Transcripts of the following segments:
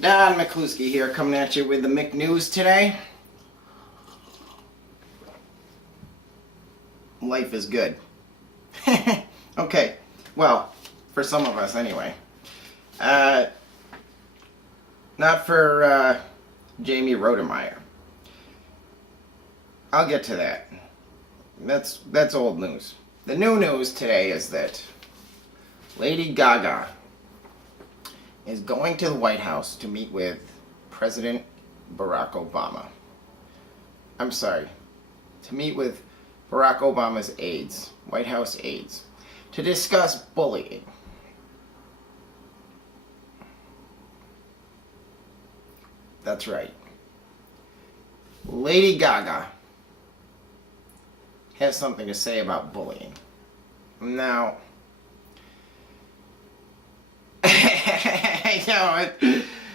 McCluskey here, coming at you with the McNews today. Life is good. Okay, well, for some of us anyway. Not for Jamie Rodemeyer. I'll get to that. That's old news. The new news today is that Lady Gaga is going to the White House to meet with President Barack Obama. I'm sorry, to meet with Barack Obama's aides, White House aides, to discuss bullying. That's right. Lady Gaga has something to say about bullying. Now,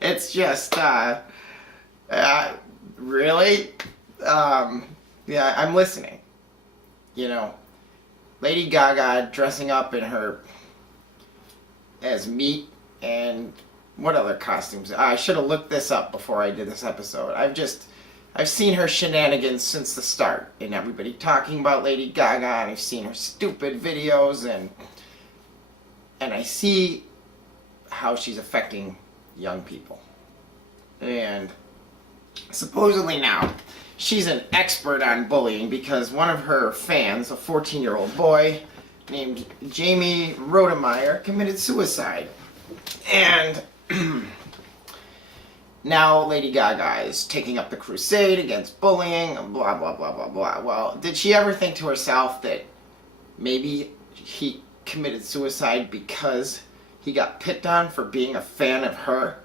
it's just, really? Yeah, I'm listening. Lady Gaga dressing up in her, as meat, and what other costumes? I should have looked this up before I did this episode. I've seen her shenanigans since the start, and everybody talking about Lady Gaga, and I've seen her stupid videos, and I see how she's affecting young people. And supposedly now, she's an expert on bullying because one of her fans, a 14-year-old boy named Jamie Rodemeyer, committed suicide. And now Lady Gaga is taking up the crusade against bullying, and blah, blah, blah, blah, blah. Well, did she ever think to herself that maybe he committed suicide because he got picked on for being a fan of her?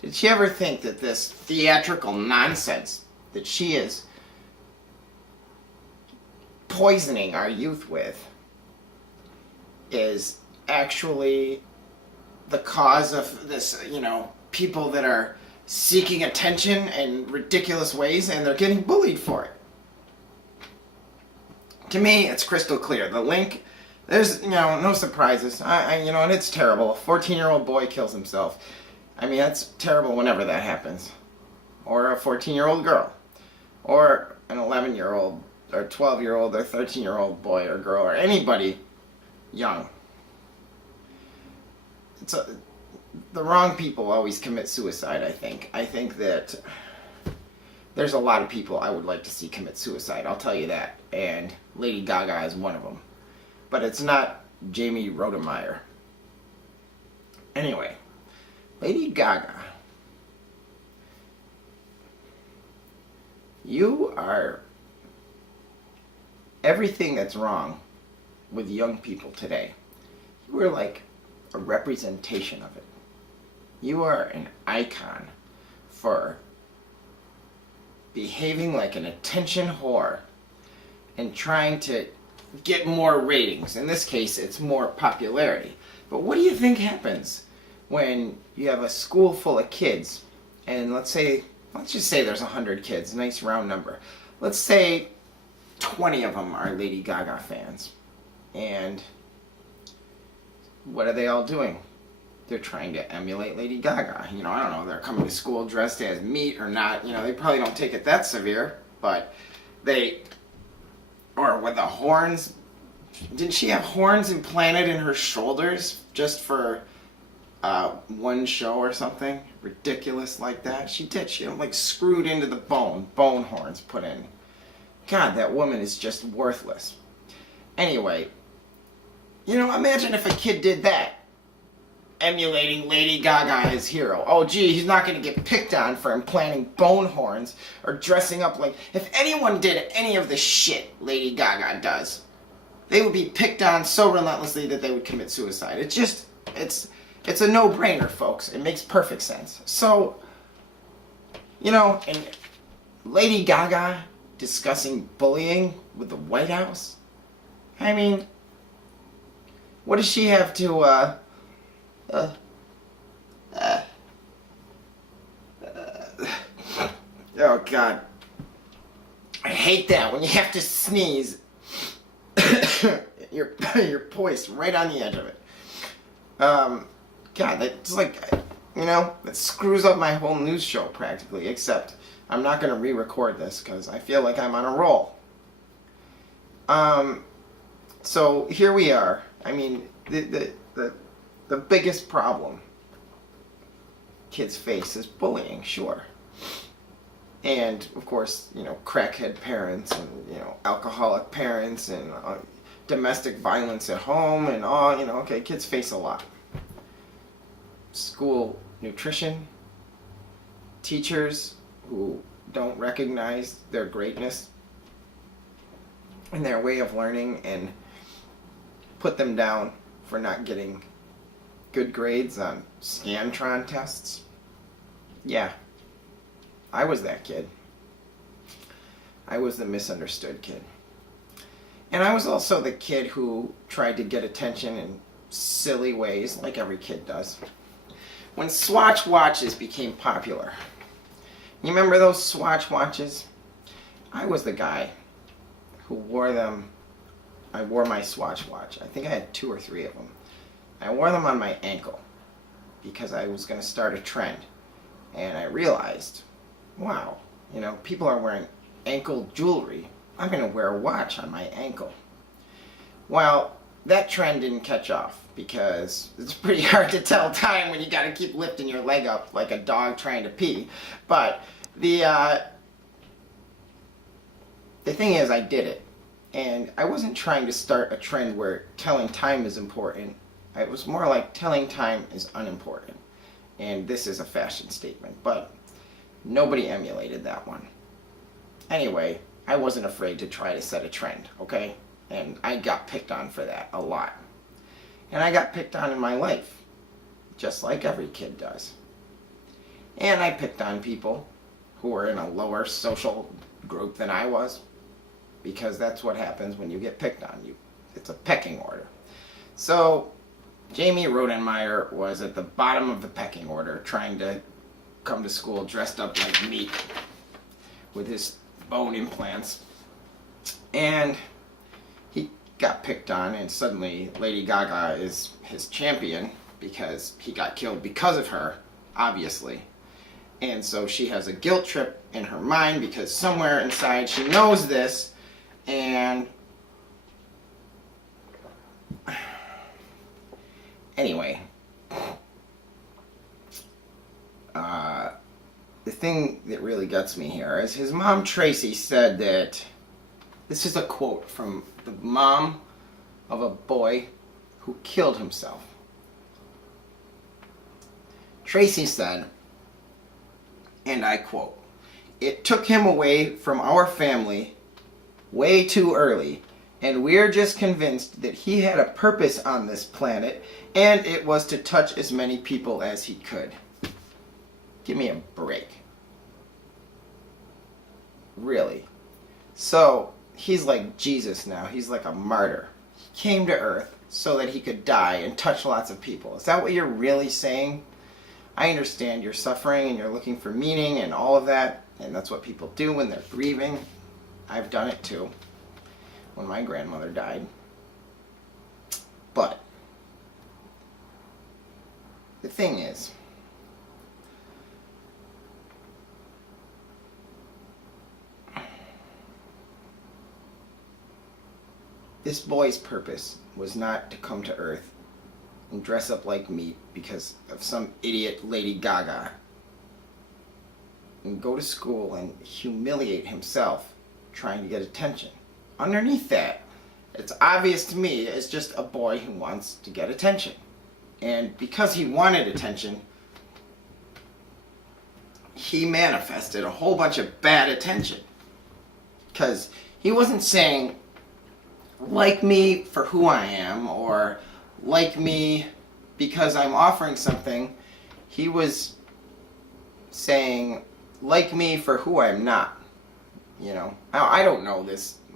Did she ever think that this theatrical nonsense that she is poisoning our youth with is actually the cause of this, people that are seeking attention in ridiculous ways and they're getting bullied for it? To me, it's crystal clear. The link, there's, no surprises. And it's terrible. A 14-year-old boy kills himself. That's terrible whenever that happens. Or a 14-year-old girl. Or an 11-year-old, or 12-year-old, or 13-year-old boy or girl, or anybody young. The wrong people always commit suicide, I think. I think that there's a lot of people I would like to see commit suicide, I'll tell you that. And Lady Gaga is one of them. But it's not Jamie Rodemeyer. Anyway, Lady Gaga, you are everything that's wrong with young people today. You are like a representation of it. You are an icon for behaving like an attention whore and trying to get more ratings. In this case, it's more popularity. But what do you think happens when you have a school full of kids, and let's just say there's 100 kids, nice round number. Let's say 20 of them are Lady Gaga fans. And what are they all doing? They're trying to emulate Lady Gaga. I don't know, they're coming to school dressed as meat or not. They probably don't take it that severe, but or with the horns. Didn't she have horns implanted in her shoulders just for one show or something ridiculous like that? She did. She screwed into the bone horns put in. God, that woman is just worthless. Anyway, imagine if a kid did that, emulating Lady Gaga as hero. Oh gee, he's not going to get picked on for implanting bone horns or dressing up like... If anyone did any of the shit Lady Gaga does, they would be picked on so relentlessly that they would commit suicide. It's a no-brainer, folks. It makes perfect sense. So, and Lady Gaga discussing bullying with the White House? What does she have to, oh God. I hate that when you have to sneeze. You're poised right on the edge of it. God, that's like, You know, that screws up my whole news show practically, except I'm not going to re-record this because I feel like I'm on a roll. So here we are. I mean, the biggest problem kids face is bullying, sure. And, of course, you know, crackhead parents and, you know, alcoholic parents and domestic violence at home and all, you know, okay, kids face a lot. School nutrition, teachers who don't recognize their greatness and their way of learning and put them down for not getting good grades on Scantron tests. Yeah, I was that kid. I was the misunderstood kid. And I was also the kid who tried to get attention in silly ways, like every kid does. When Swatch watches became popular, you remember those Swatch watches? I was the guy who wore them. I wore my Swatch watch. I think I had 2 or 3 of them. I wore them on my ankle because I was going to start a trend. And I realized, wow, you know, people are wearing ankle jewelry. I'm going to wear a watch on my ankle. Well, that trend didn't catch off because it's pretty hard to tell time when you got to keep lifting your leg up like a dog trying to pee. But the thing is, I did it. And I wasn't trying to start a trend where telling time is important. It was more like telling time is unimportant. And this is a fashion statement, but nobody emulated that one. Anyway, I wasn't afraid to try to set a trend, okay? And I got picked on for that a lot. And I got picked on in my life, just like every kid does. And I picked on people who were in a lower social group than I was, because that's what happens when you get picked on. It's a pecking order. So Jamie Rodenmeyer was at the bottom of the pecking order, trying to come to school dressed up like meat with his bone implants. And he got picked on, and suddenly Lady Gaga is his champion because he got killed because of her, obviously. And so she has a guilt trip in her mind because somewhere inside she knows this. And anyway, the thing that really gets me here is his mom Tracy said that, this is a quote from the mom of a boy who killed himself. Tracy said, and I quote, "It took him away from our family way too early, and we're just convinced that he had a purpose on this planet, and it was to touch as many people as he could." Give me a break. Really? So, he's like Jesus now. He's like a martyr. He came to Earth so that he could die and touch lots of people. Is that what you're really saying? I understand you're suffering and you're looking for meaning and all of that, and that's what people do when they're grieving. I've done it too, when my grandmother died. But the thing is, this boy's purpose was not to come to Earth and dress up like meat because of some idiot Lady Gaga and go to school and humiliate himself trying to get attention. Underneath that, it's obvious to me it's just a boy who wants to get attention. And because he wanted attention, he manifested a whole bunch of bad attention. Because he wasn't saying, like me for who I am, or like me because I'm offering something. He was saying, like me for who I'm not. You know, I don't know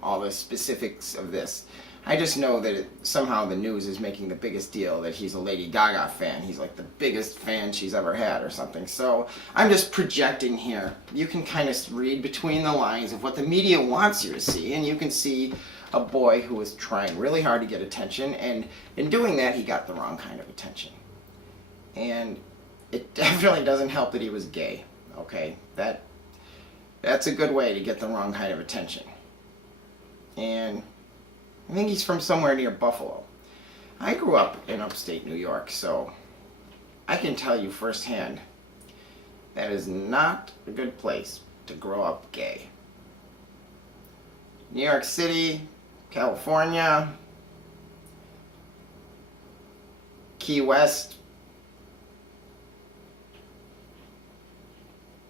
all the specifics of this. I just know that somehow the news is making the biggest deal that he's a Lady Gaga fan. He's like the biggest fan she's ever had or something. So I'm just projecting here. You can kind of read between the lines of what the media wants you to see, and you can see a boy who was trying really hard to get attention, and in doing that he got the wrong kind of attention. And it definitely doesn't help that he was gay. Okay, that's a good way to get the wrong kind of attention. And I think he's from somewhere near Buffalo. I grew up in upstate New York, so I can tell you firsthand that is not a good place to grow up gay. New York City, California, Key West,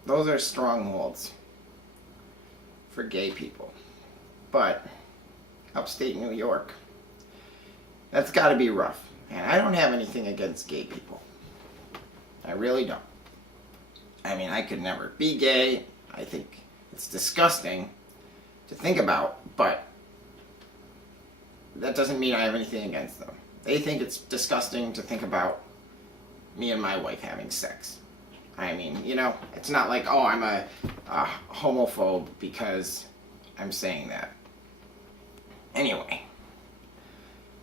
those are strongholds for gay people. But upstate New York, that's got to be rough. And I don't have anything against gay people. I really don't. I mean, I could never be gay. I think it's disgusting to think about, but that doesn't mean I have anything against them. They think it's disgusting to think about me and my wife having sex. I mean, you know, it's not like, oh, I'm a homophobe because I'm saying that. Anyway,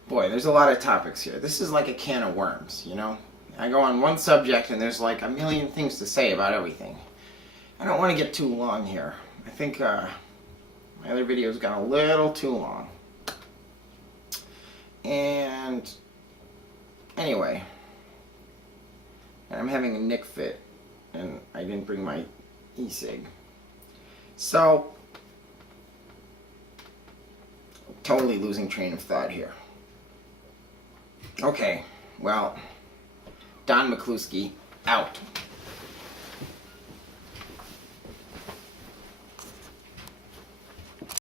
boy, there's a lot of topics here. This is like a can of worms, you know? I go on one subject and there's like a million things to say about everything. I don't want to get too long here. I think my other videos got a little too long. And anyway, I'm having a nick fit and I didn't bring my e-cig. So, totally losing train of thought here. Okay, well, Don McCluskey, out.